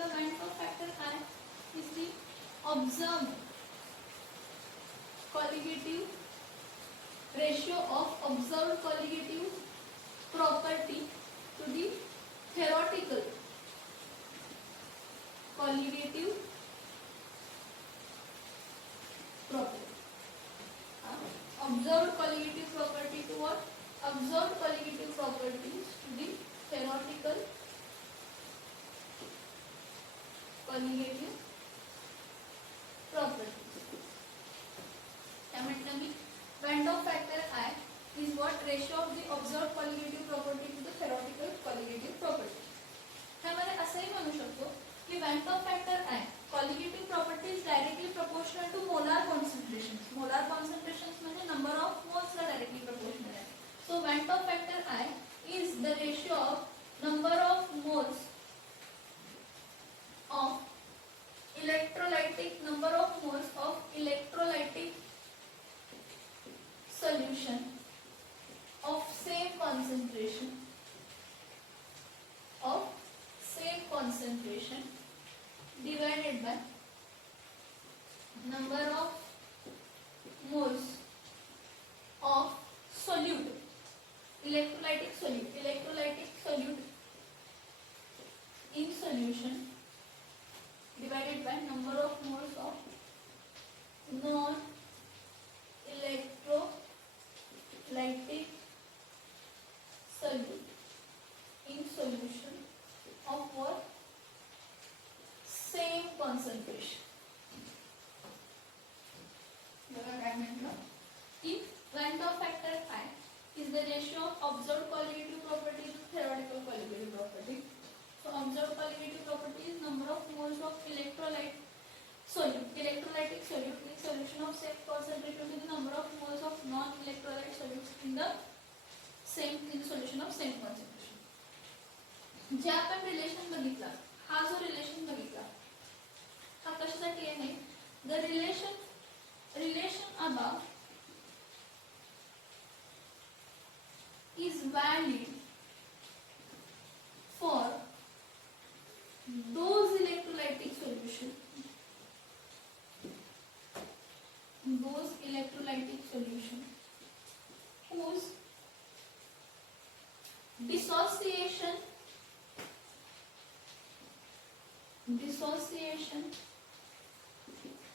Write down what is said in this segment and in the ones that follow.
the Van't Hoff factor I is the observed colligative ratio of observed colligative property to the theoretical colligative property. Observed colligative property to what? Observed colligative properties to the theoretical colligative properties. क्या म्हटलं मी? Van't Hoff factor I is what? Ratio of the observed colligative property to the theoretical colligative property. त्यामध्ये असंही म्हणू शकतो की Van't Hoff factor I colligative property is directly proportional to molar concentrations. Molar concentrations म्हणजे number of moles ला directly proportional आहे. So Van't Hoff factor I is the ratio of number of moles of electrolytic solution of same concentration divided by number of moles of solute electrolytic solute in solution divided by number of moles of non-electrolytic solute in solution of what? Same concentration. बघा काय म्हटलं की Van't Hoff factor I is the ratio of observed colligative property to theoretical colligative property. So observed colligative property is number of moles of electrolytic solute in solution of same concentration to the number of moles of non-electrolyte solutes in solution of same concentration. जे आपण relation बघितला, हा जो relation बघितला हा कशासाठी आहे? The relation above is valid for those electrolytic solution whose dissociation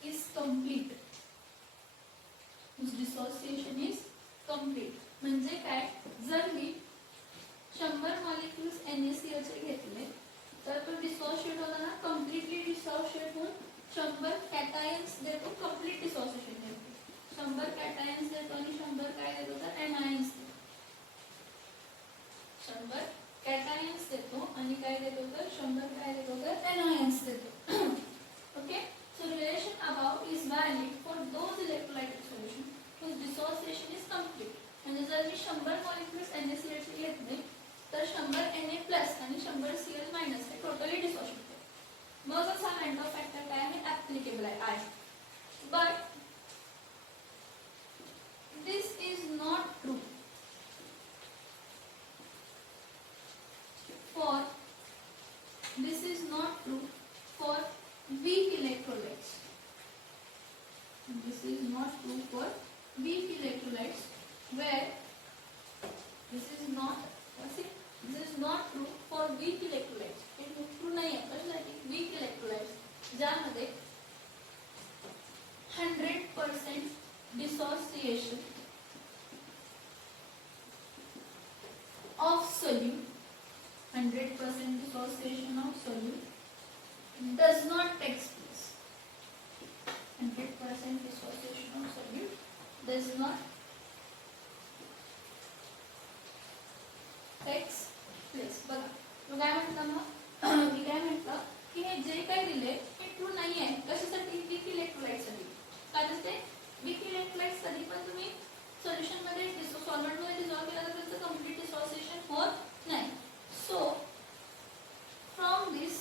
is complete. म्हणजे काय? जर मी 100 मॉलिक्युल्स NaCl चे घेतले तर तो डिसोसिएट होता ना, कम्प्लीटली डिसोसिएट होऊन 100 कॅटायन्स देतो, कम्प्लीट डिसोसिएशन देतो. 100 कॅटायन्स देतो आणि 100 काय देतो तर एनायन्स देतो. 100 कॅटायन्स देतो आणि काय देतो तर 100 काय देतो तर एनायन्स देतो. Okay, so relation about is valid for those electrolytic solution whose dissociation is complete. म्हणजे जर मी 100 मॉलिक्युल्स NaCl चे घेतले तर 100 Na+ आणि 100 Cl- हे टोटली डिसोसिएट होते. मगच हा Van't Hoff फॅक्टर काय आहे? ऍप्लिकेबल आहे I. But this is not true for weak electrolytes. This is not true for weak electrolytes, where this is not true for weak electrolytes. It is true नाही आहे कशासाठी? weak electrolytes ज्यामध्ये 100% dissociation of solute, 100% dissociation of solute does not take place. 100% dissociation of solute does not takes place. बघा मी काय म्हटलं की हे जे काही दिले हे ट्रू नाही आहे. कशासाठी? वीक इलेक्ट्रोलाइट्स साठी. कारण ते वीक इलेक्ट्रोलाइट्स कधी पण तुम्ही सोल्युशन मध्ये सॉल्व्हेंट मध्ये डिसॉल्व केला तर त्याचं कंप्लीट डिसोसिएशन होत नाही. So from this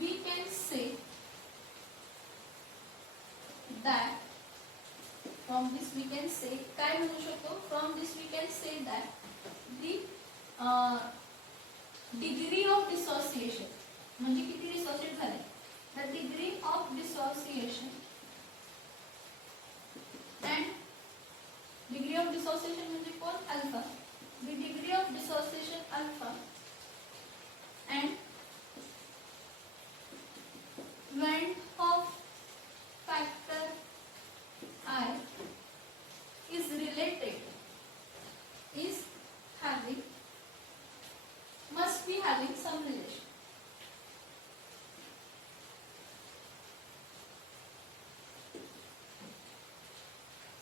we can say that from this we can say काय म्हणू शकतो? From this we can say that the degree of dissociation म्हणजे किती डिसोसिएट झाले, the degree of dissociation and degree of dissociation म्हणजे कोण, alpha, the degree of dissociation alpha and Length of factor I is related, is having, must be having some relation.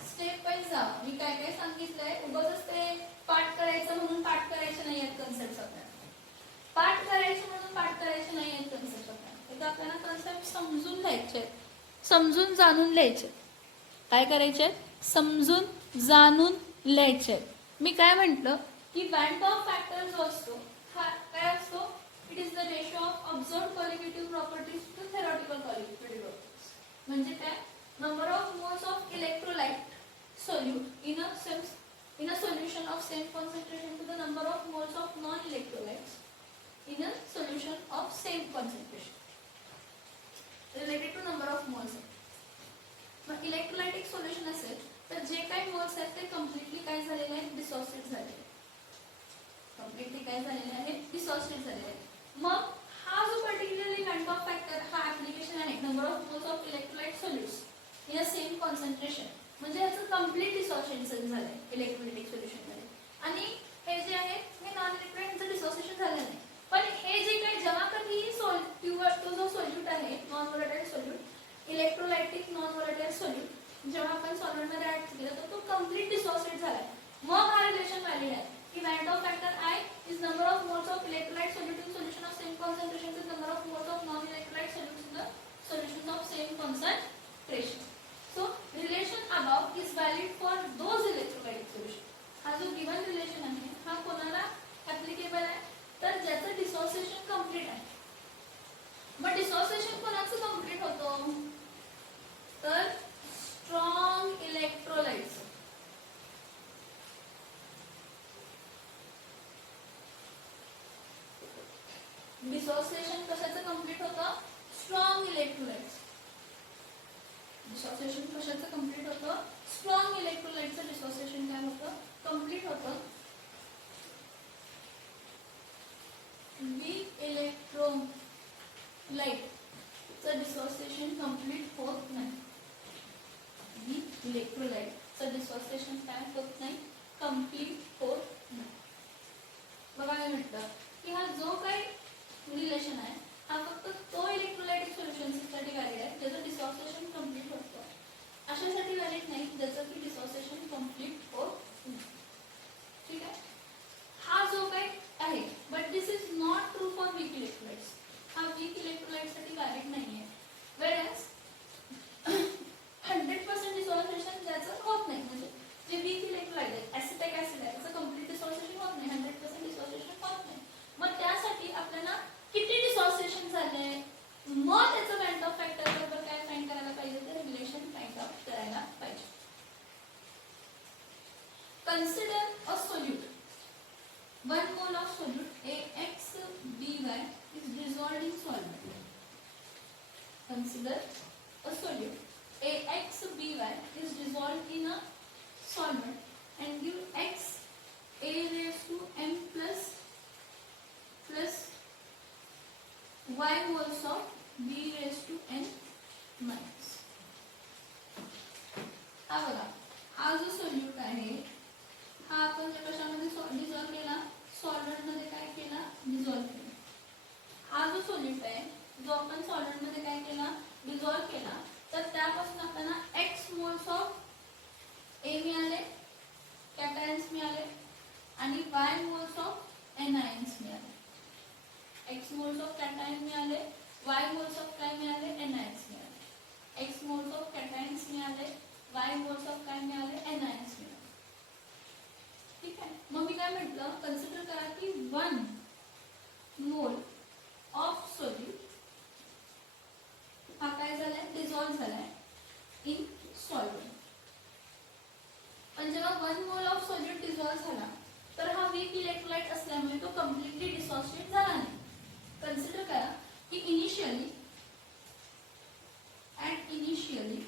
Step wise जा. मी काय काय सांगितलंय, उगाच ते पाठ करायचं म्हणून पाठ करायचे नाही आहेत कन्सेप्ट आपल्याला, पाठ करायचे म्हणून पाठ करायचे नाही आहेत कन्सेप्ट आपल्याला. आपल्याला कन्सेप्ट समजून घ्यायचे, समजून जाणून लिहायचे. काय करायचे, समजून जाणून लिहायचे. मी काय म्हटलं की वॅन डॉ फॅक्टर जो असतो हा काय असतो, it is the ratio of observed qualitative properties to theoretical qualitative properties. म्हणजे काय, number of moles of electrolyte solute in a solution of same concentration to the number of moles of non electrolytes in a solution of same concentration related to number of moles. मग electrolytic solution असेल तर जे काही moles आहेत ते completely काय झालेले आहेत, डिसोसिएट झालेले आहेत. कम्प्लिटली काय झालेले आहेत, डिसोसिएट झालेले आहेत. मग हा जो पर्टिक्युलरली वॅन ऑफ फॅक्टर हा ऍप्लिकेशन आहे, number of moles of electrolyte solutes in a same concentration, म्हणजे याचं कम्प्लीट डिसोसिएशन झालंय इलेक्ट्रोलाइटिक सोल्युशन मध्ये. आणि हे जे आहे हे नॉन इलेक्ट्रोलाइटचं डिसोसिएशन झालं नाही, पण हे जे काही जेव्हा कधी तो जो सोल्यूट आहे non volatile solute, electrolytic non volatile solute जेव्हा आपण सॉल्व्हेंट मध्ये ऍड केलं तर तो कम्प्लीट डिसोसिएट झालाय. मग हा रिलेशन व्हॅलिड आहे की van't Hoff factor i is number of moles of electrolyte solute in solution of same concentration to number of moles of non electrolyte solute in the solution of same concentration. So relation about is valid for those electrolytic solution. हा जो given relation आहे हा कोणाला applicable आहे, तर ज्याचं dissociation complete आहे. मग डिसोसिएशन कोणाचं कंप्लीट होतो, तर स्ट्रॉंग इलेक्ट्रोलाइट्स. डिसोसिएशन कशाचं कंप्लीट होतं, स्ट्रॉंग इलेक्ट्रोलाइट्स. डिसोसिएशन कशाचं कंप्लीट होतं, स्ट्रॉंग इलेक्ट्रोलाइटचं डिसोसिएशन काय होतं, कंप्लीट होतं. वीक इलेक्ट्रोलाइटचं डिसोसिएशन कंप्लीट होत नाही. वीक इलेक्ट्रोलाइटचं डिसोसिएशन काय होत नाही, कंप्लीट होत नाही. बघा मी म्हटलं की हा जो काही रिलेशन आहे हा फक्त तो इलेक्ट्रोलाइटिक सोल्युशनसाठी व्हॅलिड आहे ज्याचं डिसोसिएशन कंप्लीट होतं. अशासाठी व्हॅलिड नाही ज्याचं की डिसोसिएशन कंप्लीट होत नाही. ठीक आहे, हा जो काही आहे, but this is not true for weak electrolytes. हा वीक इलेक्ट्रोलाइटसाठी व्हॅलिड नाहीये. वेअरएज 100% डिसोसिएशन ज्याचं होत नाही, म्हणजे जे वीक इलेक्ट्रोलाइट आहे, एसिटिक ऍसिड आहे, त्याचं कंप्लीट डिसोसिएशन होत नाही, 100% डिसोसिएशन होत नाही. मग त्यासाठी आपल्याला किती डिसोसिएशन झाले, मग त्याचं वॅन ऑफ फॅक्टर बरोबर काय फाइंड करायला पाहिजे, तर रिलेशन फाइंड आउट करायला पाहिजे. Consider a solute. 1 mole of solute AXBY is dissolved in solvent. Consider a solute AXBY is dissolved in a solvent and give X A raised to M plus Y moles of B raised to N minus. हा बघा, हा जो solute आहे हा आपण कशामध्ये dissolve केला, solvent मध्ये काय केला, डिझॉल्व केला. हा जो सोल्यूट आहे जो आपण सॉल्व्हेंट मध्ये काय केला, डिझॉल्व केला, तर त्यापासून आपल्याला x मोल्स ऑफ A मिळाले, कॅटायन्स मिळाले, आणि y मोल्स ऑफ एनायन्स मिळाले. x मोल्स ऑफ कॅटायन मिळाले, y मोल्स ऑफ काय मिळाले, एनायन्स मिळाले. x मोल्स ऑफ कॅटायन्स मिळाले, y मोल्स ऑफ काय मिळाले, एनायन्स मिळाले. ठीक आहे, मग मी काय म्हटलं, कन्सिडर करा की 1 मोल ऑफ सोल्यूट हा काय झालाय, डिझॉल्व झालाय इन सॉल्व्हेंट. पण जेव्हा 1 मोल ऑफ सोल्यूट डिझॉल्व झाला तर हा वीक इलेक्ट्रोलाइट असल्यामुळे तो कम्प्लिटली डिसोसिएट झाला initially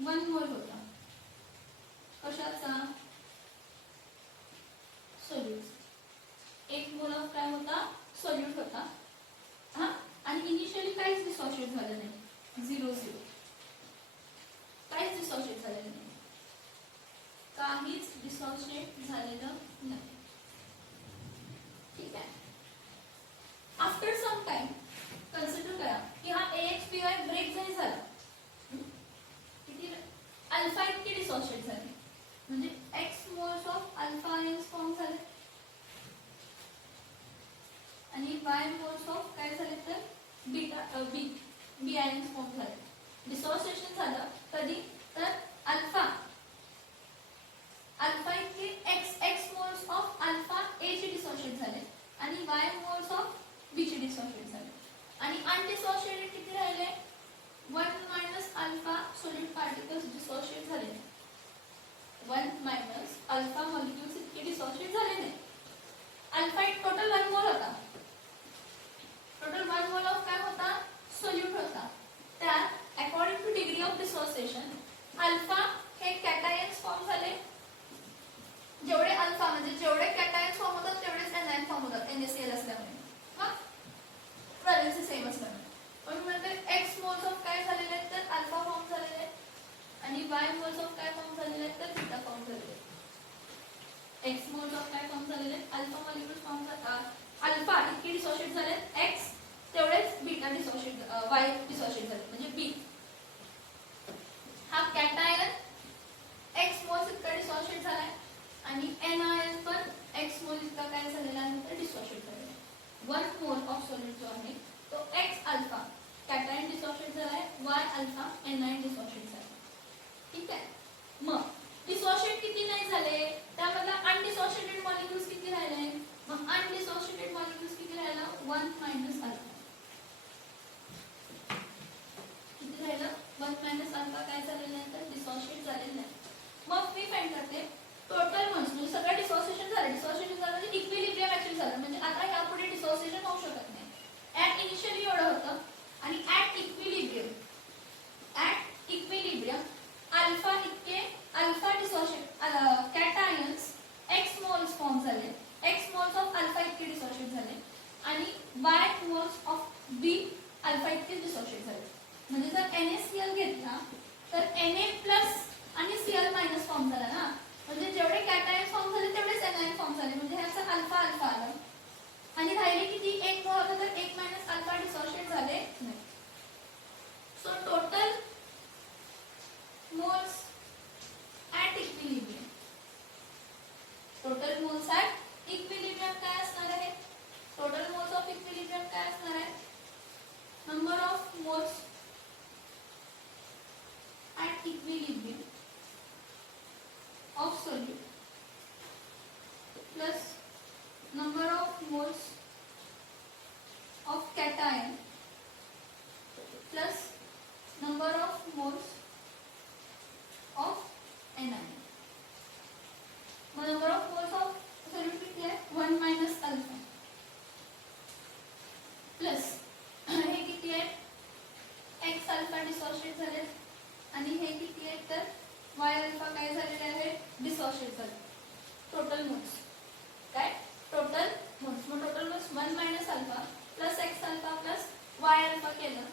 1 मोल होता कशाचा सोल्यूट 1 मोल ऑफ काय होता सोल्यूट होता हा आणि इनिशियली काहीच डिसॉशिएट झालं नाही 0 0 काहीच डिसॉशिएट झालेलं नाही काहीच डिसॉशिएट झालेलं नाही ठीक आहे आफ्टर सम टाइम कन्सिडर करा की हा AXPY ब्रेक जरी झाला किती अल्फा इतके डिसॉशिएट झाले म्हणजे x moles of alpha ions form झाले आणि y मोल्स ऑफ काय झाले तर बीटा बी आयन्स फॉर्म झाले डिसॉशिएशन झालं कधी तर अल्फा इतके x moles of alpha A चे डिसॉशिएट झाले आणि y मोल्स ऑफ B चे डिसॉशिएट झाले आणि अनडिसॉशिएटेड किती राहिले 1 मायनस अल्फा सोल्यूट पार्टिकल्स डिसॉशिएट झाले 1 मायनस अल्फा मॉलिक्यूल्स इतके डिसॉशिएट झाले नाही अल्फा एक टोटल 1 मोल होता टोटल 1 मोल ऑफ काय होता सोल्यूट होता त्यात according two degree of dissociation alpha हे कॅटायन्स फॉर्म झाले जेवढे अल्फा म्हणजे जेवढे कॅटायन्स फॉर्म होतात तेवढेच एनायन फॉर्म होतात NaCl असल्यामुळे मग व्हॅलेन्सी सेम असल्यामुळे पण म्हणते x मोल्स ऑफ काय झालेले आहेत तर अल्फा फॉर्म झालेले आहेत आणि y मोल्स ऑफ काय फॉर्म झालेले आहेत तर बीटा फॉर्म झालेले आहेत x मोल्स ऑफ काय फॉर्म झालेले आहेत अल्फा मॉलिक्यूल्स फॉर्म झाले अल्फा इतके डिसोशिएट झाले x तेवढेच बीटा डिसोशिएट y डिसोशिएट झाले म्हणजे b हा कॅटायन x मोल्स इतका डिसोशिएट झालाय आणि anion पण x मोल इतका काय झालेला आहे तर डिसोशिएट झालेला 1 मोल ऑफ सॉल्यूट जो आहे तो x अल्फा कॅटायन डिसोशिएट झालाय y अल्फा anion डिसोशिएट झालाय ठीक आहे मग डिसोशिएट किती नाही झाले त्यामधला अनडिसोशिएटेड मॉलिक्यूल्स किती राहिले मग अनडिसोशिएटेड मॉलिक्यूल्स किती राहिला 1 मायनस अल्फा किती राहिलं 1 मायनस अल्फा काय झालेलं नाही तर डिसोशिएट झालेलं नाही मग मी फाइंड करते टोटल मोल्स म्हणजे सगळं डिसोसिएशन झालं म्हणजे इक्विलिब्रियम अचीव झालं म्हणजे आता यापुढे डिसोसिएशन होऊ शकत नाही ऍट इनिशियली एवढं होतं आणि ऍट इक्विलिब्रियम अल्फा इतके alpha dissociate कॅटायन्स x moles form झाले x मोल्स ऑफ अल्फा इतके डिसोशिएट झाले आणि y moles of b alpha इतके डिसोशिएट झाले म्हणजे जर NaCl घेतला तर Na+ आणि Cl- फॉर्म झाला ना म्हणजे जेवढे कॅटायन फॉर्म झाले तेवढेच एनायन फॉर्म झाले म्हणजे ह्याचा अल्फा अल्फा आला आणि राहिले किती एक मोल होता तर 1 मायनस अल्फा डिसोशिएट झाले नाही so total moles at equilibrium काय असणार आहे टोटल मोल्स ऑफ इक्विलिब्रियम काय असणार आहे number of moles at equilibrium of solute plus number of moles of cation plus number of moles of anion. Number of moles of solute किती आहे 1 minus alpha plus हे किती आहे x alpha dissociate झाले आणि हे किती आहे तर y अल्फा काय झालेले आहे डिसोशिएट झाले टोटल मोल्स काय टोटल मोल्स मग total moles 1 minus alpha plus x alpha plus y alpha केलं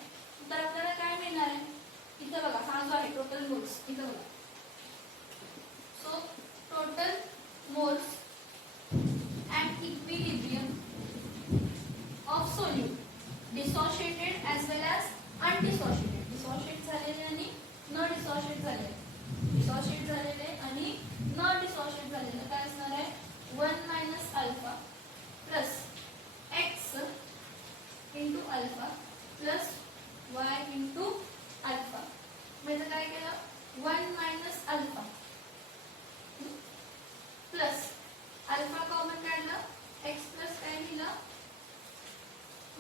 तर आपल्याला काय मिळणार आहे इथे बघा हा जो आहे टोटल मोल्स इथे बघा so total moles at equilibrium of solute dissociated as well as undissociated dissociate झालेले आणि न डिसोशिएट झालेले डिसोशिएट झालेले आणि न डिसोशिएट झालेले काय असणार आहे 1 minus alpha plus x into alpha plus y into alpha म्हणजे काय केलं 1 minus alpha plus alpha common काढलं x प्लस काय लिहिलं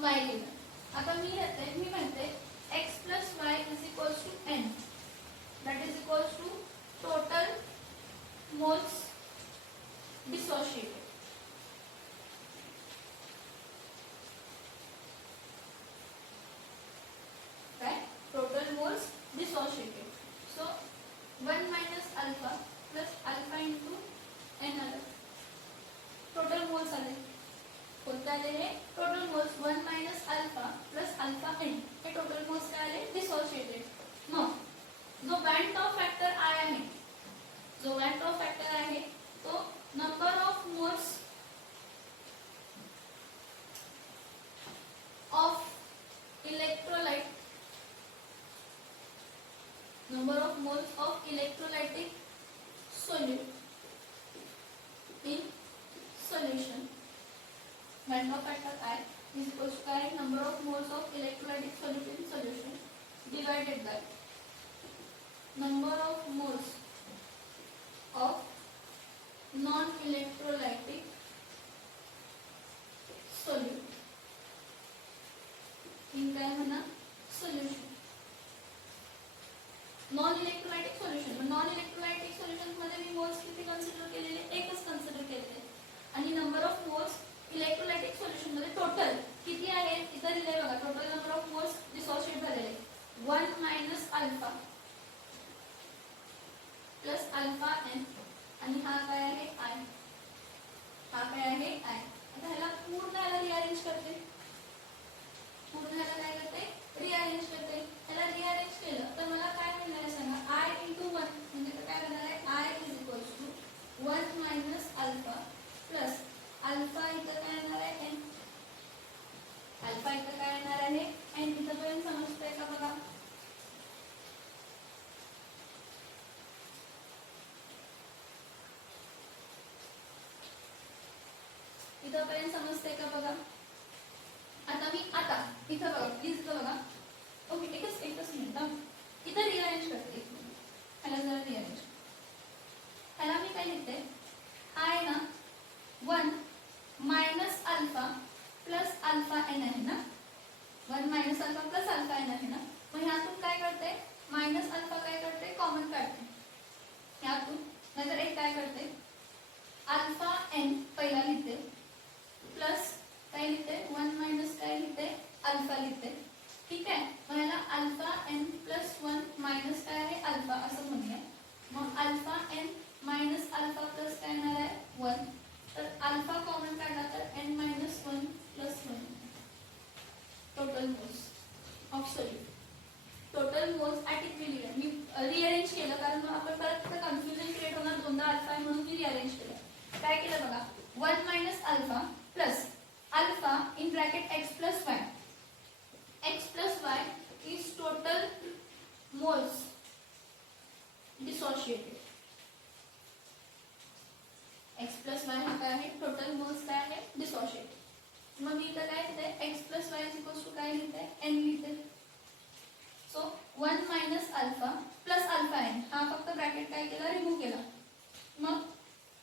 y लिहिलं आता मी म्हणते x plus y is equals to n that is equals to total moles dissociated काय आले हे total moles 1 minus alpha plus alpha n हे टोटल मोल्स काय आले डिसोसिएटेड. मग जो बँड टॉप फॅक्टर आय आहे, जो बँड टॉप फॅक्टर आहे तो number of moles of electrolyte, number of moles of electrolytic solute in solution. Band of factor I is equal to number of moles of electrolytic solute in solution divided by number of moles of non-electrolytic solute in काय म्हणा solution. Non electrolytic solution, non electrolytic solution मध्ये मी moles किती consider केलेले, एकच consider केलेले आणि number of moles electrolytic solution मध्ये total किती आहे इथे दिले बघा. Total number of moles dissociate झालेले 1 minus alpha plus alpha n आणि हा काय आहे आय, हा काय आहे आय. आता ह्याला पूर्ण ह्याला रिअरेंज करते, पूर्ण ह्याला काय करते रिअरेंज करते. ह्याला रिअरेंज केलं तर मला काय मिळणार आहे सांगा, आय इंटू 1 म्हणजे काय करणार आहे i is equal to 1 minus alpha plus alpha इथं काय येणार आहे एन, अल्फा इथं काय येणार आहे एन. इथं पर्यंत समजतंय का बघा. इथं पर्यंत समजतंय का बघा. आता मी आता इथं बघा प्लीज इथं बघा. ओके एकच मिनिट इथं रिअरेंज करते. ह्याला जरा रिअरेंज, ह्याला मी काय लिहिते आहे ना 1 minus alpha plus alpha n आहे ना, 1 minus alpha plus alpha n आहे ना. मग ह्यातून काय करते मायनस अल्फा काय करते कॉमन काढते ह्यातून, नाहीतर एक काय करते अल्फा एन पहिला लिहिते प्लस काय लिहिते 1 मायनस काय लिहिते अल्फा लिहिते. ठीक आहे. मग याला अल्फा एन प्लस 1 मायनस काय आहे अल्फा असं म्हणूया. मग alpha n minus alpha plus काय येणार आहे 1. तर अल्फा कॉमन काढला तर n minus 1 plus 1 total moles of solute. Total moles at equilibrium मी रिअरेंज केलं कारण मग आपण परत कन्फ्युजन क्रिएट होणार, दोनदा अल्फा आहे म्हणून मी रिअरेंज केलं. काय केलं बघा 1 minus alpha plus alpha in bracket x plus y. x plus y is total moles dissociated. x plus y हा काय आहे टोटल मोल्स काय आहे dissociated. मग मी इथं काय लिहिते x plus y is equal to काय लिहिते n लिहिते. So 1 minus alpha plus alpha n हा फक्त ब्रॅकेट काय केला रिमूव्ह केला. मग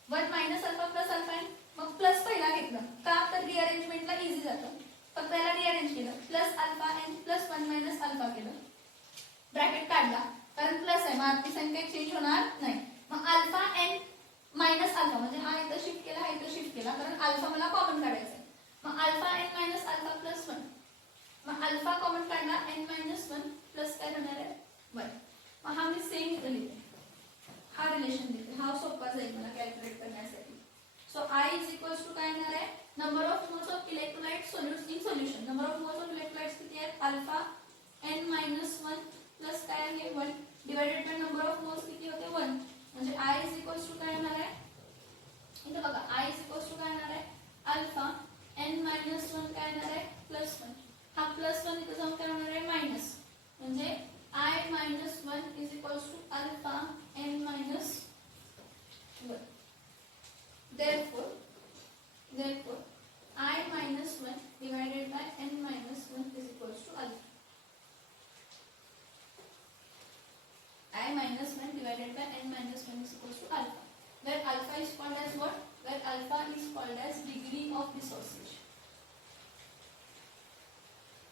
1 minus alpha plus alpha n मग प्लस पहिला घेतला का तर रिअरेंजमेंटला इझी जातं. फक्त याला रिअरेंज केलं plus alpha n plus 1 minus alpha केलं, ब्रॅकेट काढला कारण प्लस आहे मग आतली संख्या चेंज होणार नाही. मग अल्फा एन मायनस अल्फा म्हणजे हा इथं शिफ्ट केला, हा इथं शिफ्ट केला कारण अल्फा मला कॉमन काढायचा आहे. मग alpha n minus alpha plus 1 मग अल्फा कॉमन काढला एन मायनस 1 प्लस काय होणार आहे 1. मग हा मी सेम इथं लिहिते, हा रिलेशन लिहिते, हा सोपा जाईल मला कॅल्क्युलेट करण्यासाठी. So i is equal to काय येणार आहे number of moles of electrolyte solutes in solution. Number of moles of electrolytes किती आहेत अल्फा एन मायनस 1 प्लस काय आहे 1 divided by number of moles किती होते 1 म्हणजे आय इज इक्वल टू काय येणार आहे इथं बघा आय इज इक्वल टू काय येणार आहे अल्फा एन मायनस 1 काय येणार आहे प्लस 1. हा प्लस 1 इथं जाऊन काय होणार आहे मायनस म्हणजे i minus 1 is equal to alpha n minus 1. Therefore, I minus 1 divided by n minus 1 is equals to alpha. I minus 1 divided by n minus 1 is equals to alpha. Where alpha is called as what? Where alpha is called as degree of dissociation.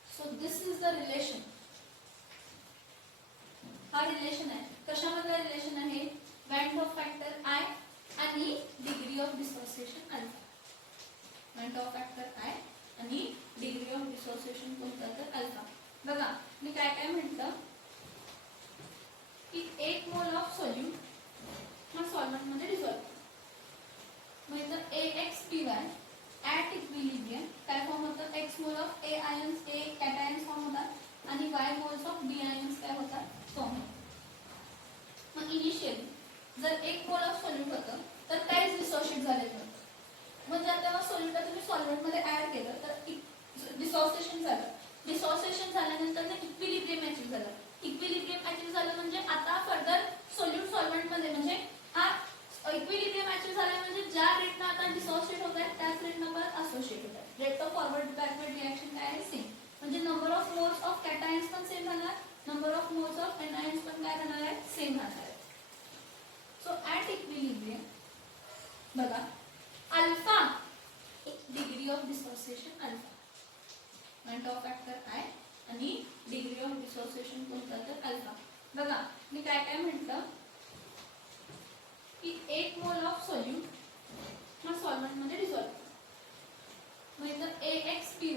So this is the relation. हा relation आहे. कशामधला relation आहे band of factor I आणि degree of dissociation alpha. Band of factor I आणि degree of dissociation कोणता तर alpha. बघा मी काय काय म्हटलं की 1 मोल ऑफ सोल्यूट हा सॉल्व्हेंट मध्ये डिसॉल्व्ह. मग इथं AX dy ॲट इक्विलिब्रियम काय फॉर्म होतं, x mole of A ions A कॅटायन्स form होतात आणि y moles of B ions काय होतात फॉर्म होतात. मग इनिशियली जर एक मोल ऑफ सोल्यूट होतं तर काहीच डिसोशिएट झालेलं नव्हतं. मग जर तेव्हा सोल्यूट तुम्ही सॉल्व्हेंटमध्ये ऍड केलं तर डिसोसिएशन झालं. डिसोसिएशन झाल्यानंतर इक्विलिब्रियम अचीव झालं. इक्विलिब्रियम अचीव झालं म्हणजे आता फर्दर सोल्यूट सॉल्व्हेंटमध्ये म्हणजे हा इक्विलिब्रियम अचीव झाला म्हणजे ज्या रेटनं आता डिसोसिएट होत आहे त्याच रेटनं परत असोसिएट होत आहे. Rate of forward backward reaction काय आहे सेम. म्हणजे नंबर ऑफ मोल्स ऑफ कॅटायन्स पण सेम राहणार, नंबर ऑफ मोल्स ऑफ एनायन्स पण काय राहणार आहे सेम राहणार आहे. सो ऍट इक्विलिब्रियम बघा alpha degree of dissociation alpha point of factor I आणि डिग्री ऑफ डिसोसिएशन कोणता तर अल्फा. बघा मी काय काय म्हटलं की एक मोल ऑफ सोल्यूट हा सॉल्व्हेंट मध्ये डिसॉल्व्ह मग इथं AXPY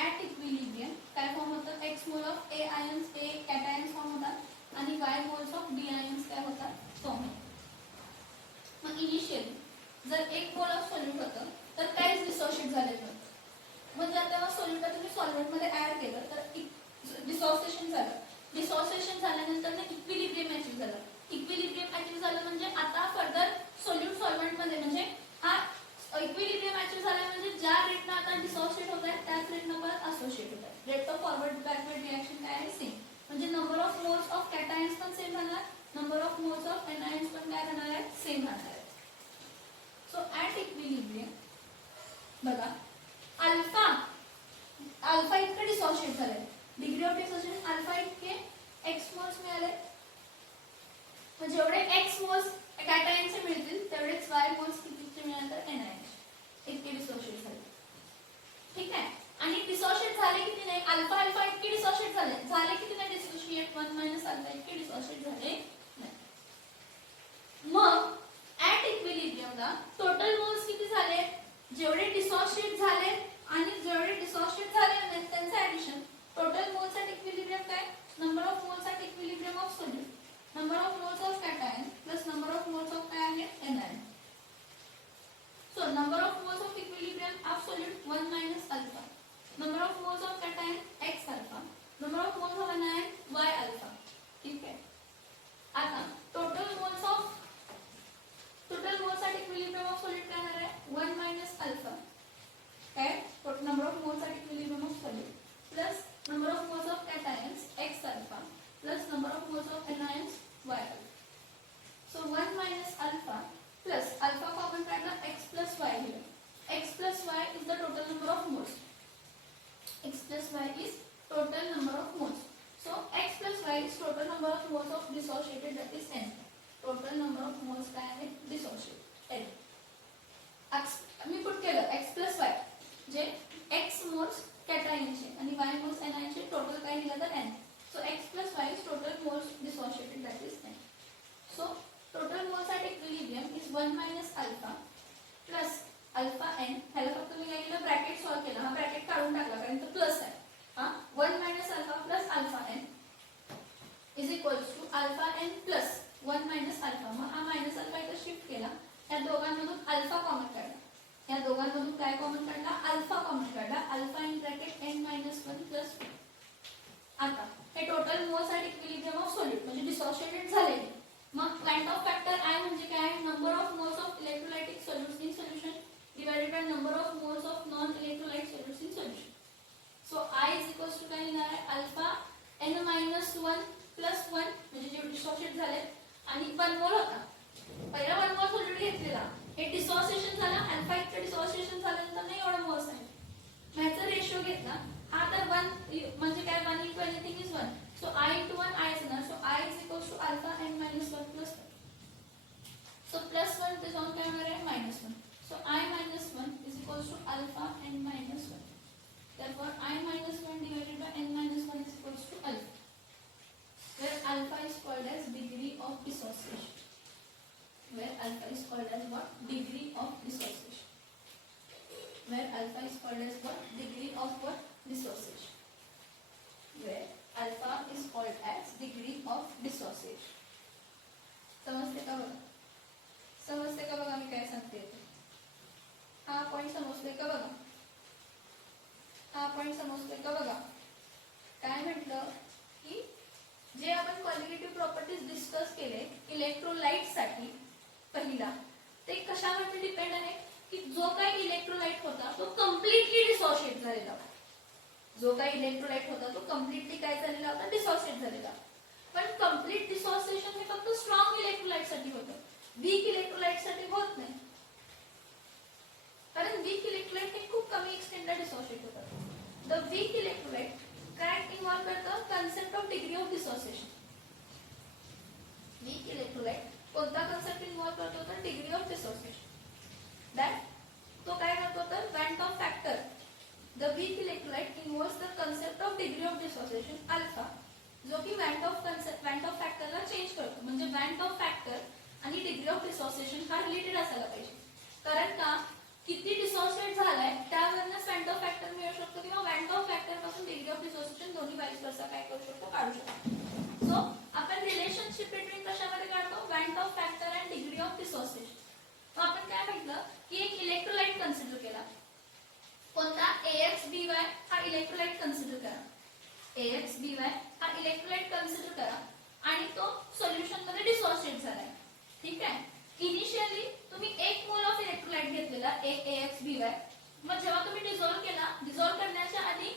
ऍट इक्विलिब्रियम काय फॉर्म होतं, x mole of A ions A कॅटायन्स form होतात आणि y moles of B ions काय होतात फॉर्म होतात. मग इनिशियली जर एक मोल ऑफ सोल्यूट होतं तर काहीच डिसोशिएट झालेलं नव्हतं. मग जर तेव्हा सोल्यूट तुम्ही सॉल्व्हेंटमध्ये ऍड केलं तर डिसोसिएशन झालं. डिसोसिएशन झाल्यानंतर इक्विलिब्रियम अचीव झालं. इक्विलिब्रियम अचीव झालं म्हणजे आता फर्दर सोल्यूट सॉल्व्हेंटमध्ये म्हणजे हा इक्विलिब्रियम अचीव झाला म्हणजे ज्या रेटनं आता डिसोसिएट होत आहे त्याच रेटनं परत असोसिएट होत आहे. Rate of forward backward reaction काय आहे सेम. म्हणजे नंबर ऑफ मोल्स ऑफ कॅटायन्स पण सेम राहणार, नंबर ऑफ मोल्स ऑफ एनायन्स पण काय राहणार आहे सेम राहणार आहे. सो ऍट इक्विलिब्रियम बघा अल्फा अल्फा इतकं डिसोशिएट झालंय. डिग्री ऑफ डिसोसिएशन अल्फा इतके x मोल्स मिळाले. म्हणजे जेवढे x मोल्स कॅटायनचे मिळतील तेवढेच y मोल्स कितीचे मिळाले तर एनायनचे इतके डिसोशिएट झाले. ठीक आहे. आणि डिसोशिएट झाले किती नाही अल्फा अल्फा इतके डिसोशिएट झाले किती नाही डिसोशिएट 1 मायनस अल्फा इतके डिसोशिएट झाले नाही. मग ऍट इक्विलिब्रियमला टोटल मोल्स किती झाले, जेवढे डिसोशिएट झाले आणि जेवढे डिसोशिएट झाले नाही त्यांचं addition. Total moles at equilibrium काय, number of moles at equilibrium of solute, number of moles of cation plus number of moles of काय आहे anion. So number of moles of equilibrium of solute 1 minus alpha, number of moles of cation x alpha, number of moles of anion y alpha. ठीक आहे. आता total moles at equilibrium of solute काय होणार आहे 1 minus alpha काय number of moles at equilibrium of solute plus number of moles of cations x alpha plus number of moles of anions y alpha. So 1 minus alpha plus alpha common काढला x plus y here. x plus y is the total number of moles. X plus y is total number of moles. So x plus y is total number of moles of dissociated, that is n. Total number of moles काय आहे dissociated n. Me put केलं x plus y जे x moles कॅटायनचे आणि y moles एनायनचे total काय दिलं तर n. So x plus y is total moles dissociated, that is n. So total moles at equilibrium is 1 minus alpha plus alpha n. ह्याला फक्त मी लिहिलं bracket solve केला, हा ब्रॅकेट काढून टाकला कारण तो प्लस आहे. हा 1 minus alpha plus alpha n is equals to alpha n plus 1 minus alpha. मग हा मायनस अल्फा इथं शिफ्ट केला, या दोघांमधून अल्फा कॉमन काढला, या दोघांमधून काय कॉमन काढला अल्फा कॉमन काढला. Alpha in bracket n minus 1 plus 2. आता हे total moles at equilibrium of solute म्हणजे डिसोशिएटेड झालेले. मग पॉइंट ऑफ फॅक्टर आय म्हणजे काय, number of moles of electrolytic solutes in solution divided by number of moles of non-electrolyte solutes in solution. So I is equals to काय येणार आहे alpha n minus 1 plus 1 म्हणजे जे dissociate झाले आणि 1 मोल होता, पहिला 1 मोल सोल्यूट घेतलेला, हे डिसोसिएशन झाला, अल्फा इतकं डिसोसिएशन झाल्यानंतर नाही एवढा मोल्स आहे, ह्याचा रेशो घेतला, हा तर 1 म्हणजे काय 1 into anything is 1. So I into 1 I असणार. So I is equals to alpha n minus 1 plus 1. So plus 1 ते जाऊन काय होणार आहे minus 1. So I minus 1 is equals to alpha n minus 1. Therefore I minus 1 divided by n minus 1 is equals to alpha, where alpha is called as degree of dissociation. Where alpha is called as what? Degree of dissociation. Where alpha is called as what? Degree of what? Dissociation. Where alpha is called as degree of dissociation. समजते का बघा? समजते का बघा मी काय सांगते? हा point समजते का बघा? जो काही इलेक्ट्रोलाइट होता तो कम्प्लिटली काय झालेला होता, डिसोसिएट झालेला. पण कम्प्लीट डिसोसिएशन हे फक्त स्ट्रॉंग इलेक्ट्रोलाइट साठी होतं, वीक इलेक्ट्रोलाइट साठी होत नाही. कारण वीक इलेक्ट्रोलाइट हे खूप कमी एक्सटेंटला डिसोसिएट होतात. द वीक इलेक्ट्रोलाइट काय इन्व्हॉल्व करतं, concept of degree of dissociation. Weak electrolyte कोणता कन्सेप्ट इन्व्हॉल्व करतो, तर डिग्री ऑफ डिसोसिएशन. दॅट तो काय करतो, तर van't Hoff factor. The weak electrolyte involves the concept of degree of dissociation alpha, जो की वॅन ऑफ फॅक्टरला चेंज करतो. म्हणजे वॅन ऑफ फॅक्टर आणि डिग्री ऑफ डिसोसिएशन हा रिलेटेड असायला पाहिजे. कारण का, किती डिसोसिएट झालाय त्यावरच वॅन ऑफ फॅक्टर मिळू शकतो, किंवा वॅन ऑफ फॅक्टर पासून डिग्री ऑफ डिसोसिएशन दोन्ही वाईस वर्सा काय करू शकतो, काढू शकतो. सो आपण रिलेशनशिप बिटवीन कशामध्ये काढतो, van't Hoff factor and degree of dissociation. मग आपण काय म्हटलं की एक इलेक्ट्रोलाइट कन्सिडर केला, कोणता, AXBY हा इलेक्ट्रोलाइट कन्सिडर करा. AXBY हा इलेक्ट्रोलाइट कन्सिडर करा आणि तो सोल्युशन मध्ये डिसोसिएट झालाय. ठीक आहे. इनिशियली तुम्ही 1 मोल ऑफ इलेक्ट्रोलाइट घेतलेला AXBY. मग जेव्हा तुम्ही डिझॉल्व्ह केला, डिझॉल्व्ह करण्याच्या आधी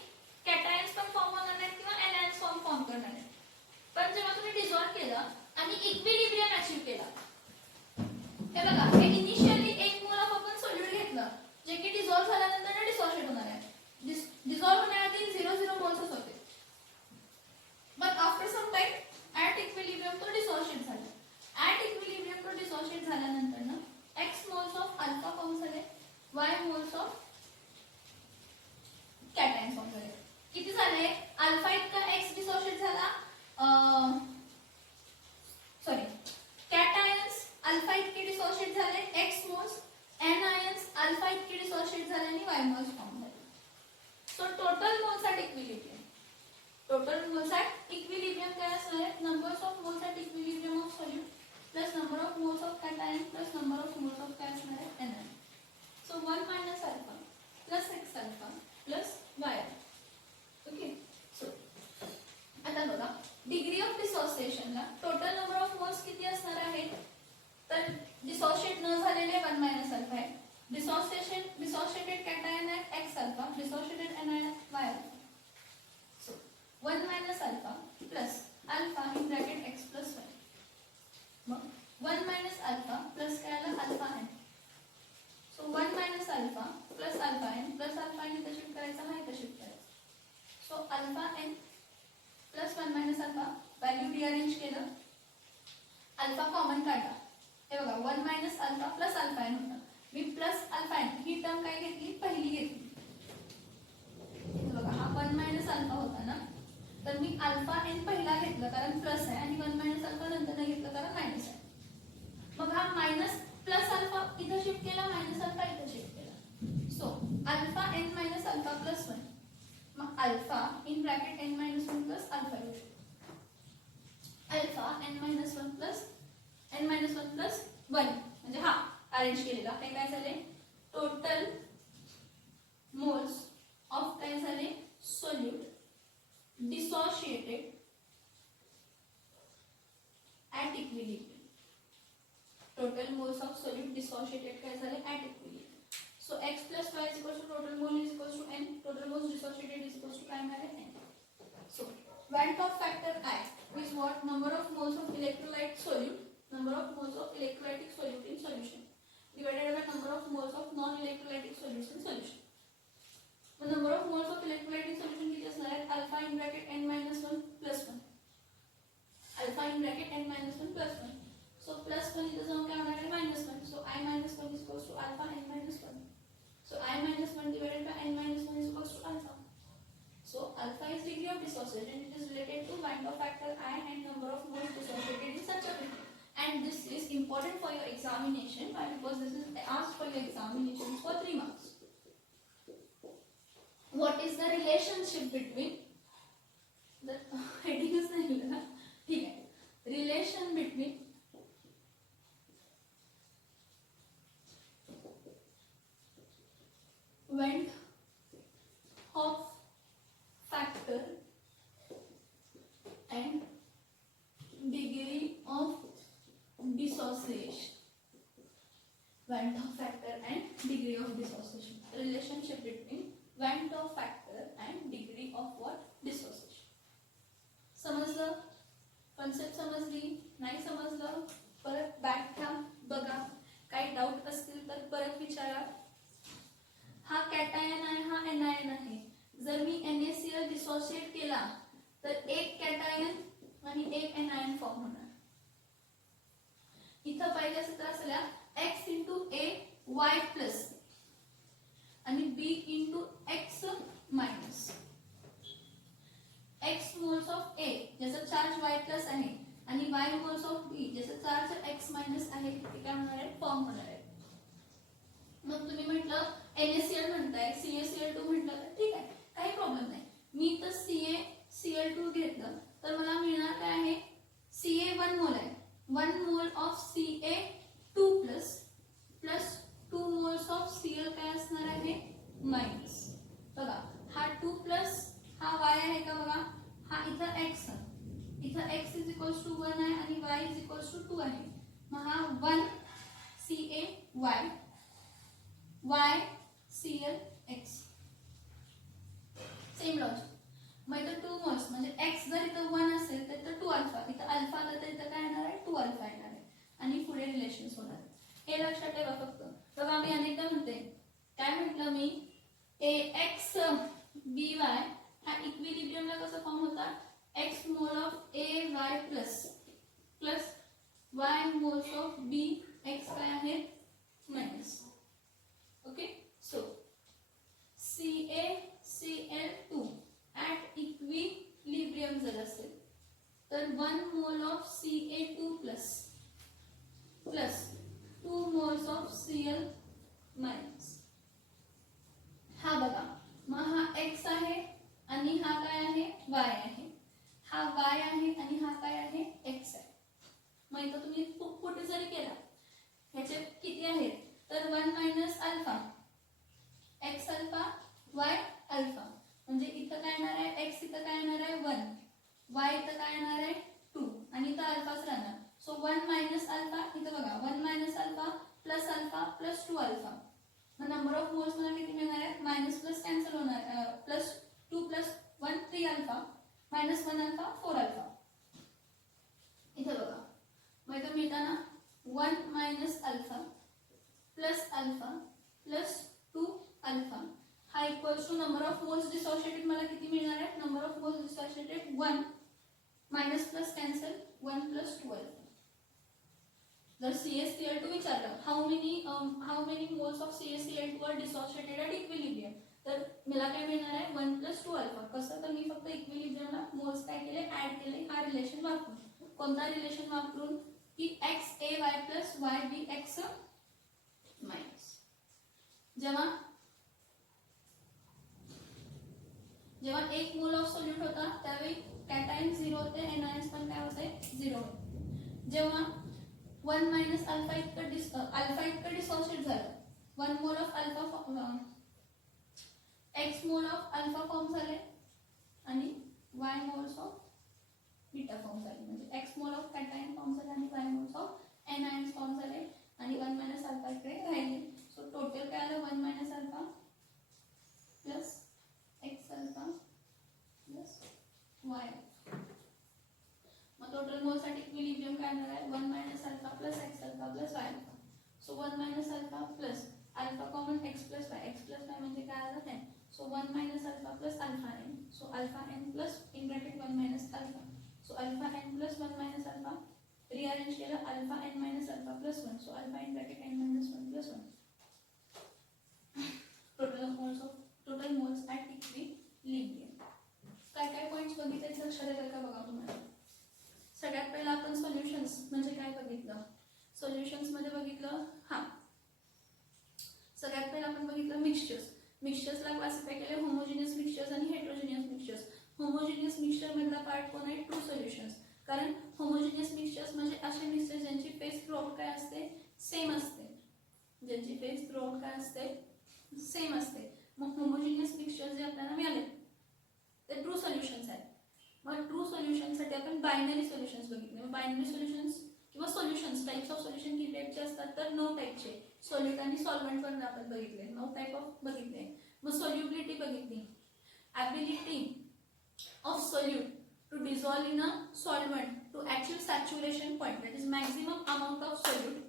कॅटायन्स पण फॉर्म होणार नाहीत किंवा एनायन्स फॉर्म करणार नाहीत. पण जेव्हा तुम्ही डिझॉल्व्ह केलं आणि इक्विलिब्रियम अचीव्ह केला, हे बघा, हे इनिशियली 1 मोल ऑफ आपण सोल्यूट घेतलं, जे की डिझॉल्व्ह झाल्यानंतर डिसोसिएट होणार आहे. डिझॉल्व्ह होण्याआधी 0 मोल्सच होते. But after some time at equilibrium तो डिसोसिएट झाला. ऍट इक्विलिब्रियम तो डिसोसिएट झाल्यानंतर ना x moles of alpha form झाले, y moles of cation form झाले. किती झाले, अल्फा इतका x डिसोसिएट झाला, सॉरी कॅटायन्स अल्फा इतके डिसोसिएट झाले x मोल्स, एनायन्स अल्फा इतके डिसोसिएट झाले आणि y मोल्स फॉर्म झाले. So total moles at equilibrium, total moles at equilibrium काय असणार आहे, numbers of moles at equilibrium of solute plus number of moles of cation plus number of moles of काय असणार आहे, anion. So 1 minus alpha plus x alpha plus y. Okay. So आता बघा, degree of डिसोसिएशनला total number of moles किती असणार आहेत, तर डिसोसिएट न झालेले 1 मायनस अल्फा आहे, डिसोसिएटेड कॅटायन आहे x alpha, dissociated anion y alpha. So 1 minus alpha plus alpha in bracket x plus y. मग 1 मायनस अल्फा प्लस काय आला, alpha n. So 1 minus alpha plus alpha n plus alpha n इथे shift करायचा, हा इथे shift करायचा. So alpha n plus 1 minus alpha, value rearrange केलं, alpha common काढला. हे बघा 1 minus alpha plus alpha n होता, मी प्लस अल्फा n ही टर्म काय घेतली, पहिली घेतली. हे बघा, हा 1 मायनस अल्फा होता ना, तर मी अल्फा n पहिला घेतला कारण प्लस आहे, आणि 1 मायनस अल्फा नंतर नाही घेतलं कारण मायनस आहे. मग हा मायनस प्लस अल्फा इथे शिफ्ट केला, मायनस अल्फा इथे शिफ्ट केला. So alpha n minus alpha plus 1. मग alpha in bracket n minus 1 plus alpha येऊ शकतो. Alpha n minus 1 plus n minus 1 plus 1 म्हणजे हा अरेंज केलेला. हे काय झाले, टोटल मोल्स ऑफ काय झाले, solute dissociated at equilibrium. Total moles of solute dissociated काय झाले, at equilibrium. So x plus y is equal to total mole is equal to n. Total moles dissociated is equal to काय मिळाले, n. So Van top factor I is what, number of moles of electrolyte solute, number of moles of electrolytic solute in solution divided by number of moles of non-electrolytic solutes in solution. The number of moles of electrolytic solution which is like alpha in bracket n minus 1 plus 1. Alpha in bracket n minus 1 plus 1. So plus 1 is the sum minus 1. So I minus 1 is equals to alpha n minus 1. So I minus 1 divided by n minus 1 is equals to alpha. So alpha is degree of dissociation. It is related to Van der factor I and number of moles dissociated in such a way. And this is important for your examination. Why? Because this is asked for your examination for 3 marks. What is the relationship between the heading is नहीं लगा, ठीक है, relation between Van Hoff factor and degree of dissociation. Van Hoff factor and degree of dissociation. Relationship between Van der factor and degree of what dissociation. समजलं? Concept समजली? नाही समजलं परत back घ्या, बघा. काही डाऊट असतील तर परत विचारा. हा कॅटायन आहे, हा एनायन आहे. जर मी NaCl डिसोसिएट केला तर एक कॅटायन आणि एक एनायन फॉर्म होणार. इथं पाहिजे असं तर असल्या x इंटू ए वाय प्लस आणि b into x minus. x moles of A ज्याचा चार्ज y प्लस आहे आणि y मोल्स ऑफ B ज्याचा चार्ज x मायनस आहे ते काय होणार आहे? फॉर्म होणार आहे. मग तुम्ही म्हटलं NaCl म्हणताय, CaCl2 म्हटलं तर ठीक आहे, काही प्रॉब्लेम नाही. मी तर CaCl2 घेतलं तर मला मिळणार काय आहे? Ca 1 मोल आहे. 1 mole of Ca2 plus plus 2 moles of Cl काय असणार आहे? मायनस. बघा हा 2 प्लस हा y आहे का? बघा हा इथं x, इथं x इज इक्वल्स टू 1 आहे आणि y इज इक्वल्स टू 2 आहे. मग हा 1 Ca y y Cl x. Same logic. मग इथं 2 मोल्स म्हणजे x जर इथं 1 असेल तर इथं 2 अल्फा, इथं अल्फा आलं तर इथं काय येणार आहे? 2 अल्फा येणार आहे आणि पुढे रिलेशन्स होणार. हे लक्षात ठेवा फक्त. बघा मी अनेकदा म्हणते, काय म्हटलं मी? ax by हा इक्विलिब्रियमला कसं फॉर्म होता? x mole of a y plus plus y moles of b x काय आहे? Minus. Okay. So CaCl2 at equilibrium जर असेल तर 1 mole of Ca2 plus plus 2 moles of Cl minus. हा बघा मग हा x आहे आणि हा काय आहे? y आहे. हा y आहे आणि हा काय आहे? x आहे. मग इथं तुम्ही पुट जरी केला ह्याचे किती आहेत तर 1 minus alpha x alpha y alpha म्हणजे इथं काय येणार आहे? x इथं काय येणार आहे? 1, y इथं काय येणार आहे? 2 आणि इथं अल्फाच राहणार. सो 1 मायनस अल्फा इथं बघा 1 मायनस अल्फा प्लस 2 अल्फा. मग नंबर ऑफ मोल्स मला किती मिळणार आहे? मायनस प्लस कॅन्सल होणार, plus 2 plus 1 3 alpha minus 1 alpha 4 alpha. इथं बघा मग इथं मिळताना 1 मायनस अल्फा प्लस 2 अल्फा हा equals to number of moles dissociated मला किती मिळणार आहे? Number of moles dissociated 1 minus plus cancel 1 plus 2 alpha. जर CaCl2 विचारलं how many moles of CaCl2 are dissociated at equilibrium तर मला काय मिळणार आहे? 1 प्लस 2 अल्फा. कसं तर मी फक्त इक्विलिब्रियमला मोल्स काय केले? ऍड केले. हा रिलेशन वापरून. कोणता रिलेशन वापरून? की XaY प्लस YBX मायनस. जेव्हा 1 मोल ऑफ सोल्यूट होता त्यावेळी कॅटायन 0 होते, एनायन्स पण काय होते? 0 होते. जेव्हा 1 मायनस अल्फा इतकं डिसोसिएट झालं, 1 mole of alpha x mole of alpha form झाले आणि y moles of beta form झाले. म्हणजे x mole of cation form झाले आणि y मोल्स ऑफ एनायन्स फॉर्म झाले आणि 1 मायनस अल्फा इकडे राहिले. सो टोटल काय आलं? 1 minus alpha plus x alpha plus y. मग टोटल मोल साठी इक्विलिब्रियम काय येणार आहे? 1 minus alpha plus x alpha plus y alpha. So 1 minus alpha plus alpha common x plus y म्हणजे काय आलं? 10. So 1 minus alpha plus alpha n. So alpha n plus in bracket 1 minus alpha. So alpha n plus 1 minus alpha rearrange केलं alpha n minus alpha plus 1. So alpha in bracket n minus 1 plus 1. Total moles at equilibrium. काय points बघितले लक्षात येतात का? बघा तुम्हाला. सगळ्यात पहिला आपण सोल्युशन्स म्हणजे काय बघितलं? सोल्युशन्स मध्ये बघितलं सगळ्यात पहिला आपण बघितलं मिक्सचर्सला क्लासिफाय केले होमोजिनियस मिक्सचर्स आणि हेटेरोजिनियस मिक्सचर्स. होमोजिनियस मिक्सचर मधला पार्ट कोण आहे? True solutions. कारण होमोजिनियस मिक्सचर्स म्हणजे असे मिक्सचर ज्यांची फेज थ्रूआउट काय असते? सेम असते. ज्यांची फेज थ्रूआउट काय असते? सेम असते. मग होमोजिनियस मिक्सचर जे आपल्याला मिळाले ते ट्रू सोल्युशन्स आहेत. मग ट्रू सोल्युशनसाठी आपण बायनरी सोल्युशन्स बघितले. मग बायनरी सोल्युशन्स किंवा सोल्युशन्स टाइप्स ऑफ सोल्युशन किती टाइपचे असतात? तर 9 टाइपचे. सॉलिड आणि सॉल्व्हेंट पण आपण बघितले. 9 टाइप ऑफ बघितले. मग सॉल्युबिलिटी बघितली. ability of solute to dissolve in a solvent to achieve saturation point, that is maximum amount of solute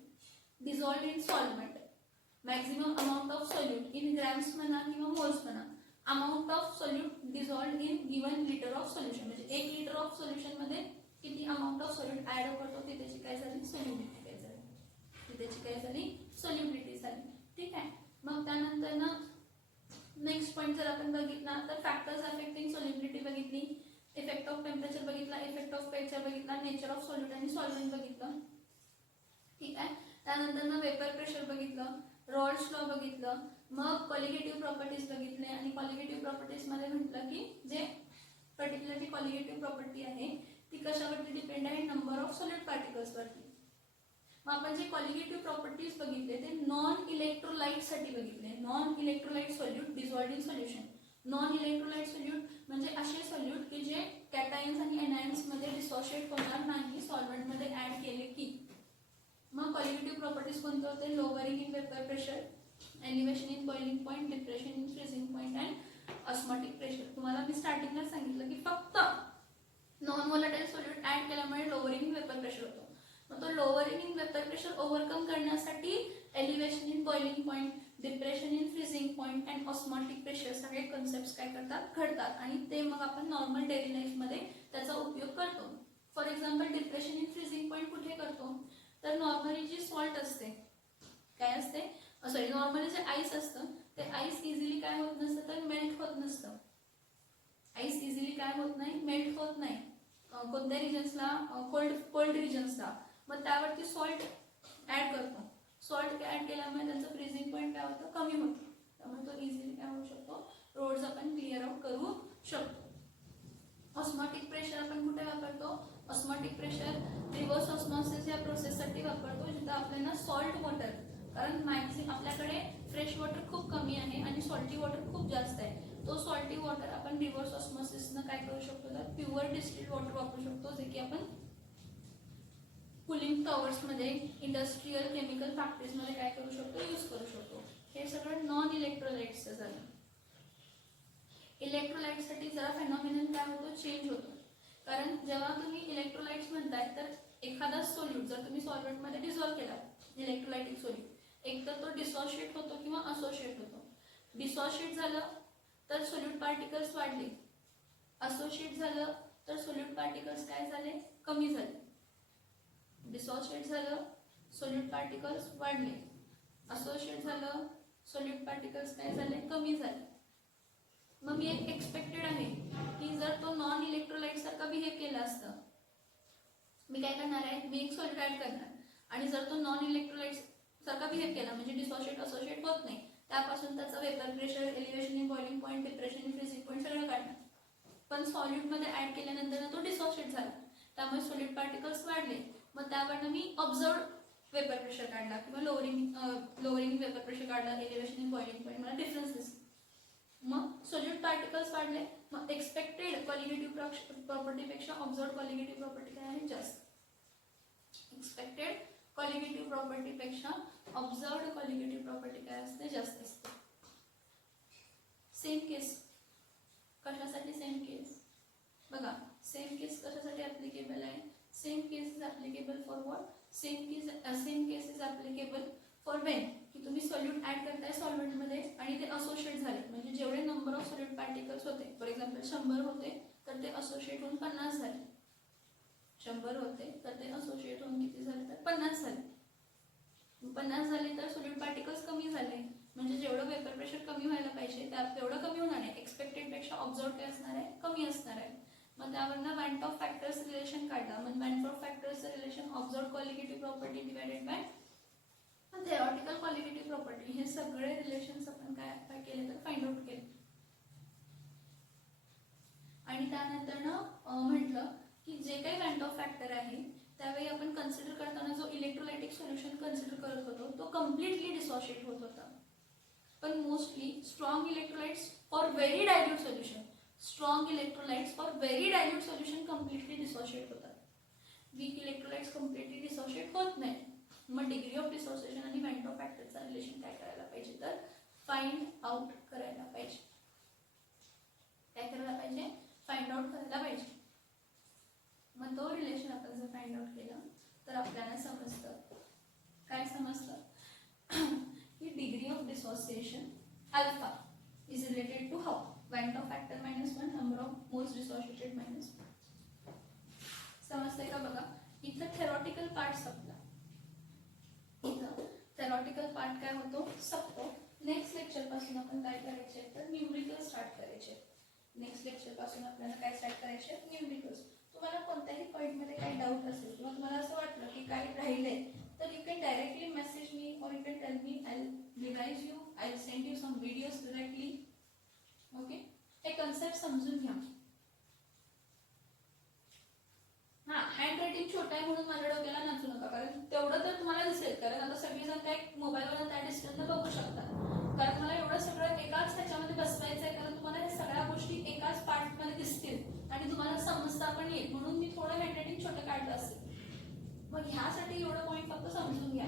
dissolved in solvent, maximum amount of solute in grams म्हणा किंवा moles म्हणा, amount of solute dissolved in given liter of solution, म्हणजे 1 litre of solution मध्ये किती amount of solute add करतो ती त्याची काय झाली सोल्युबिलिटी काय झाली, ती त्याची काय झाली सोल्युबिलिटी झाली. ठीक आहे. मग त्यानंतर ना नेक्स्ट पॉइंट जर आपण बघितला तर फॅक्टर्स अफेक्टिंग सोल्युबिलिटी बघितली, इफेक्ट ऑफ टेम्परेचर बघितला, इफेक्ट ऑफ प्रेशर बघितला, नेचर ऑफ सोल्यूट आणि सॉल्व्हेंट बघितलं. ठीक आहे. त्यानंतर ना वेपर प्रेशर बघितलं, रॉल्स लॉ बघितलं, मग कॉलिगेटिव्ह प्रॉपर्टीज बघितले आणि कॉलिगेटिव्ह प्रॉपर्टीज मध्ये म्हटलं की जे पर्टिक्युलरली कॉलिगेटिव्ह प्रॉपर्टी आहे ती कशावरती डिपेंड आहे, नंबर ऑफ सोल्यूट पार्टिकल्स वरती. मग आपण जे कॉलिगेटिव्ह प्रॉपर्टीज बघितले ते नॉन इलेक्ट्रोलाइट साठी बघितले. Non electrolyte solute dissolved in solution. Non electrolyte solute म्हणजे असे सोल्यूट की जे कॅटायन्स आणि एनायन्स मध्ये डिसोशिएट होणार नाही सॉल्व्हेंट मध्ये ऍड केले की. मग कॉलिगेटिव्ह प्रॉपर्टीज कोणते होते, lowering in vapour pressure, elevation in boiling point, depression in freezing point and osmotic pressure. तुम्हाला मी स्टार्टिंगला सांगितलं की फक्त नॉन व्होलाटाइल सोल्यूट ऍड केल्यामुळे लोअरिंग इन वेपर प्रेशर होतो. मग तो lowering in vapour pressure overcome करण्यासाठी elevation in boiling point, depression in freezing point and osmotic pressure सगळे कन्सेप्ट काय करतात घडतात आणि ते मग आपण नॉर्मल डेली लाईफ मध्ये त्याचा उपयोग करतो. For example depression in freezing point कुठे करतो, तर नॉर्मली जी सॉल्ट असते काय असते, सॉरी नॉर्मली जे आईस असतं ते आईस इझिली काय होत नसतं तर मेल्ट होत नसतं. आईस इझिली काय होत नाही, मेल्ट होत नाही कोणत्या रिजन्सला, कोल्ड रिजन्सला. मग त्यावरती सॉल्ट ऍड करतो. सॉल्ट ऍड केल्यामुळे त्यांचं फ्रीजिंग पॉईंट काय होतं कमी होतं, त्यामुळे तो इझिली काय होऊ शकतो, रोड्स आपण क्लिअर आउट करू शकतो. ऑस्मॉटिक प्रेशर आपण कुठे वापरतो, ऑस्मॉटिक प्रेशर रिव्हर्स ऑस्मॉसिस या प्रोसेससाठी वापरतो जिथं आपल्याला सॉल्ट वॉटर, कारण मॅक्झिमम आपल्याकडे फ्रेश वॉटर खूप कमी आहे आणि सॉल्टी वॉटर खूप जास्त आहे. तो सॉल्टी वॉटर आपण रिव्हर्स ऑस्मॉसिसनं काय करू शकतो तर प्युअर डिस्टिल्ड वॉटर वापरू शकतो, जे की आपण कुलिंग टॉवर्समध्ये, इंडस्ट्रियल केमिकल फॅक्टरीजमध्ये काय करू शकतो, यूज करू शकतो. हे सगळं नॉन इलेक्ट्रोलाइट्सचं झालं. इलेक्ट्रोलाइट्ससाठी जरा फेनॉमिनन काय होतो, चेंज होतो. कारण जेव्हा तुम्ही इलेक्ट्रोलाइट्स म्हणताय तर एखादा सोल्यूट जर तुम्ही सॉल्व्हेंटमध्ये डिसॉल्व्ह केला इलेक्ट्रोलाइटिक सोल्यूट, एक तर तो डिसोशिएट होतो किंवा असोशिएट होतो. डिसोशिएट झालं तर सोल्यूट पार्टिकल्स वाढले, असोशिएट झालं तर सोल्यूट पार्टिकल्स काय झाले, कमी झाले. डिसोशिएट झालं सोल्यूट पार्टिकल्स वाढले, असोशिएट झालं सोल्यूट पार्टिकल्स काय झाले, कमी झाले. मग मी एक एक्सपेक्टेड आहे की जर तो नॉन इलेक्ट्रोलाइट सारखा बिहेव केला असतं, मी काय करणार आहे, मी एक सॉल्यूट ऍड करणार आणि जर तो नॉन इलेक्ट्रोलाइट सारखा बिहेव केला म्हणजे डिसोशिएट असोशिएट होत नाही, त्यापासून त्याचा vapour pressure, elevation in boiling point, depression in freezing point सगळं काढणार. पण सॉल्यूट मध्ये ऍड केल्यानंतर तो डिसोशिएट झाला, त्यामुळे सॉल्यूट पार्टिकल्स वाढले. मग त्यावरनं मी ऑब्झर्व वेपर प्रेशर काढला किंवा लोअरिंग वेपर प्रेशर काढला, एलिव्हेशन इन बॉइलिंग पॉइंट, मला डिफरन्स दिसला. मग सोल्यूट पार्टिकल्स वाढले, मग expected colligative प्रॉपर्टीपेक्षा observe colligative property काय आहे, जास्त. Expected colligative प्रॉपर्टीपेक्षा observed colligative property काय असते, जास्त असते. सेम केस कशासाठी, सेम केस बघा, सेम केस कशासाठी ऍप्लिकेबल आहे, same case is applicable for what, same case is applicable for when की तुम्ही सोल्यूट ऍड करताय सॉल्व्हेंटमध्ये आणि ते असोशिएट झाले, म्हणजे जेवढे नंबर ऑफ सोल्यूट पार्टिकल्स होते, फॉर एक्झाम्पल 100 होते तर ते असोशिएट होऊन 50 झाले, 100 होते तर ते असोशिएट होऊन किती झाले तर 50 झाले. 50 झाले तर सोल्यूट पार्टिकल्स कमी झाले, म्हणजे जेवढं वेपर प्रेशर कमी व्हायला पाहिजे त्यात तेवढं कमी होणार आहे. एक्सपेक्टेड पेक्षा ऑब्झर्व काय असणार आहे, कमी असणार आहे. मग त्यावरनं वॅन्ट ऑफ फॅक्टर्स रिलेशन काढला. मग वॅन्ट ऑफ फॅक्टर्सचं relation observe colligative property divided by theoretical colligative property, हे सगळे रिलेशन्स आपण काय केले तर फाइंड आउट केले. आणि त्यानंतर म्हटलं की जे काही वॅन्ट ऑफ फॅक्टर आहे त्यावेळी आपण कन्सिडर करताना जो इलेक्ट्रोलाइटिक सोल्युशन कन्सिडर करत होतो तो कम्प्लिटली डिसोशिएट होत होता. पण mostly strong electrolytes for very dilute solution, strong electrolytes for very dilute solution completely dissociate होतात. वीक इलेक्ट्रोलाइट्स कम्प्लिटली डिसोशिएट होत नाही. मग डिग्री ऑफ डिसोसिएशन आणि वॅन्ट ऑफ फॅक्टरचा रिलेशन काय करायला पाहिजे तर फाइंड आउट करायला पाहिजे. alpha is related to how? Van't factor -1, number of moles dissociated -1. समजतंय का बघा? इथं थेरॉटिकल पार्ट संपला. इथं थेरॉटिकल पार्ट काय होतो? संपतो. नेक्स्ट लेक्चर पासून आपण काय करायचे तर न्यूमरिकल स्टार्ट करायचे. नेक्स्ट लेक्चर पासून आपल्याला काय स्टार्ट करायचे? न्यूमरिकल्स. तुम्हाला कोणत्याही पॉइंट मध्ये काही डाऊट असेल किंवा तुम्हाला असं वाटलं की काही राहिले तर you can directly message me or you can tell me. I will revise you. I will send you some videos directly. Okay, हे कन्सेप्ट समजून घ्या. हा, हँड रायटिंग छोटा आहे म्हणून माझ्या डोक्याला नाचू नका, कारण तेवढं तर तुम्हाला दिसेल, कारण आता सगळेजण काय मोबाईलवर त्या डिस्टन्सनं बघू शकतात. कारण मला एवढं सगळं एकाच ह्याच्यामध्ये बसवायचं आहे, कारण तुम्हाला हे सगळ्या गोष्टी एकाच पार्टमध्ये दिसतील आणि तुम्हाला समजता पण येईल, म्हणून मी थोडं हँड रायटिंग छोटं काढलं असेल. मग ह्यासाठी एवढं पॉईंट फक्त समजून घ्या.